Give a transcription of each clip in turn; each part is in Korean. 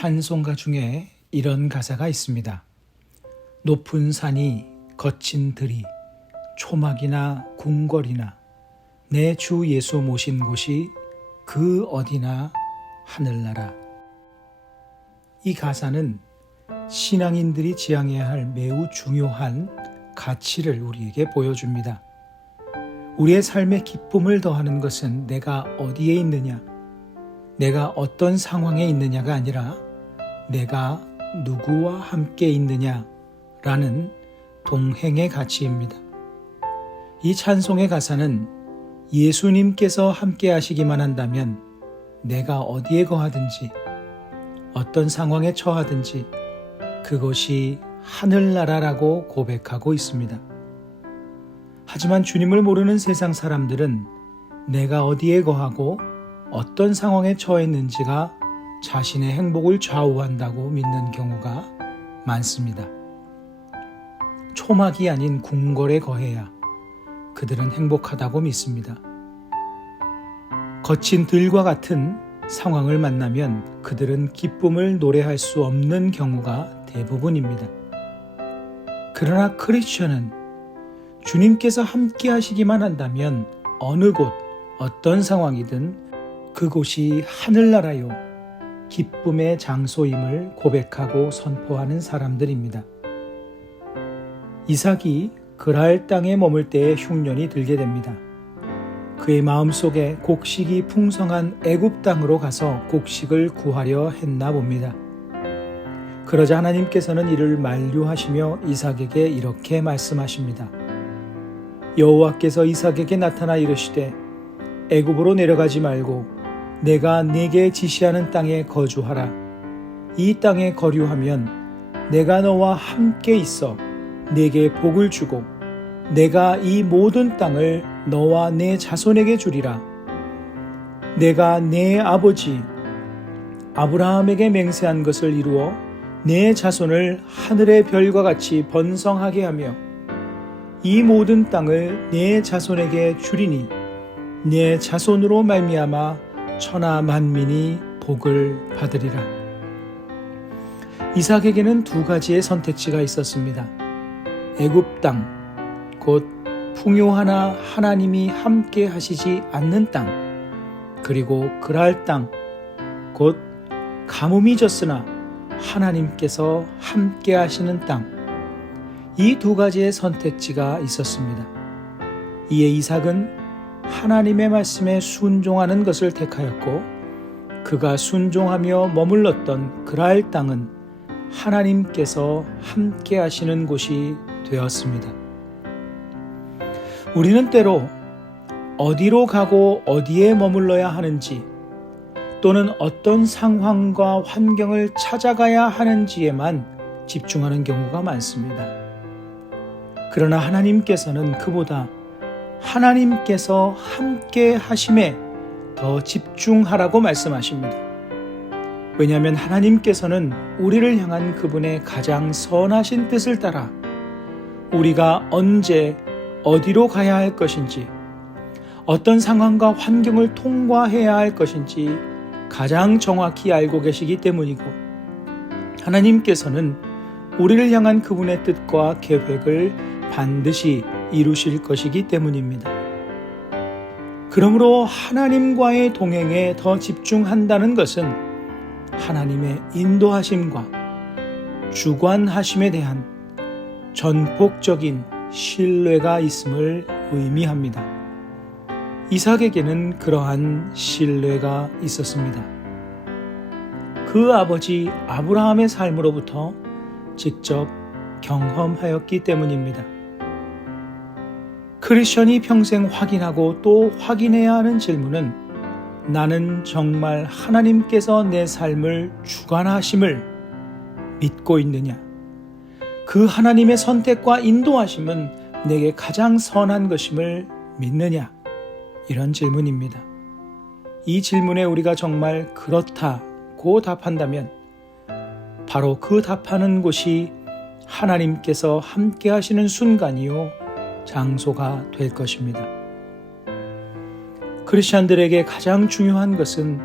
찬송가 중에 이런 가사가 있습니다. 높은 산이 거친 들이 초막이나 궁궐이나 내 주 예수 모신 곳이 그 어디나 하늘나라. 이 가사는 신앙인들이 지향해야 할 매우 중요한 가치를 우리에게 보여줍니다. 우리의 삶에 기쁨을 더하는 것은 내가 어디에 있느냐, 내가 어떤 상황에 있느냐가 아니라 내가 누구와 함께 있느냐라는 동행의 가치입니다. 이 찬송의 가사는 예수님께서 함께 하시기만 한다면 내가 어디에 거하든지 어떤 상황에 처하든지 그것이 하늘나라라고 고백하고 있습니다. 하지만 주님을 모르는 세상 사람들은 내가 어디에 거하고 어떤 상황에 처했는지가 자신의 행복을 좌우한다고 믿는 경우가 많습니다. 초막이 아닌 궁궐에 거해야 그들은 행복하다고 믿습니다. 거친 들과 같은 상황을 만나면 그들은 기쁨을 노래할 수 없는 경우가 대부분입니다. 그러나 크리스천은 주님께서 함께 하시기만 한다면 어느 곳, 어떤 상황이든 그곳이 하늘나라요, 기쁨의 장소임을 고백하고 선포하는 사람들입니다. 이삭이 그랄 땅에 머물 때에 흉년이 들게 됩니다. 그의 마음속에 곡식이 풍성한 애굽 땅으로 가서 곡식을 구하려 했나 봅니다. 그러자 하나님께서는 이를 만류하시며 이삭에게 이렇게 말씀하십니다. 여호와께서 이삭에게 나타나 이르시되 애굽으로 내려가지 말고 내가 네게 지시하는 땅에 거주하라. 이 땅에 거류하면 내가 너와 함께 있어 네게 복을 주고 내가 이 모든 땅을 너와 내 자손에게 주리라. 내가 내 아버지 아브라함에게 맹세한 것을 이루어 내 자손을 하늘의 별과 같이 번성하게 하며 이 모든 땅을 내 자손에게 주리니 내 자손으로 말미암아 천하 만민이 복을 받으리라. 이삭에게는 두 가지의 선택지가 있었습니다. 애굽 땅, 곧 풍요하나 하나님이 함께 하시지 않는 땅, 그리고 그랄 땅, 곧 가뭄이 졌으나 하나님께서 함께 하시는 땅. 이 두 가지의 선택지가 있었습니다. 이에 이삭은 하나님의 말씀에 순종하는 것을 택하였고 그가 순종하며 머물렀던 그랄 땅은 하나님께서 함께 하시는 곳이 되었습니다. 우리는 때로 어디로 가고 어디에 머물러야 하는지 또는 어떤 상황과 환경을 찾아가야 하는지에만 집중하는 경우가 많습니다. 그러나 하나님께서는 그보다 하나님께서 함께 하심에 더 집중하라고 말씀하십니다. 왜냐하면 하나님께서는 우리를 향한 그분의 가장 선하신 뜻을 따라 우리가 언제 어디로 가야 할 것인지 어떤 상황과 환경을 통과해야 할 것인지 가장 정확히 알고 계시기 때문이고 하나님께서는 우리를 향한 그분의 뜻과 계획을 반드시 이루실 것이기 때문입니다. 그러므로 하나님과의 동행에 더 집중한다는 것은 하나님의 인도하심과 주관하심에 대한 전폭적인 신뢰가 있음을 의미합니다. 이삭에게는 그러한 신뢰가 있었습니다. 그 아버지 아브라함의 삶으로부터 직접 경험하였기 때문입니다. 크리스천이 평생 확인하고 또 확인해야 하는 질문은 나는 정말 하나님께서 내 삶을 주관하심을 믿고 있느냐? 그 하나님의 선택과 인도하심은 내게 가장 선한 것임을 믿느냐? 이런 질문입니다. 이 질문에 우리가 정말 그렇다고 답한다면 바로 그 답하는 곳이 하나님께서 함께 하시는 순간이요 장소가 될 것입니다. 크리스천들에게 가장 중요한 것은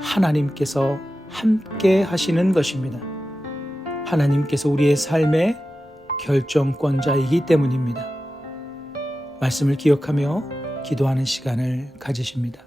하나님께서 함께 하시는 것입니다. 하나님께서 우리의 삶의 결정권자이기 때문입니다. 말씀을 기억하며 기도하는 시간을 가지십니다.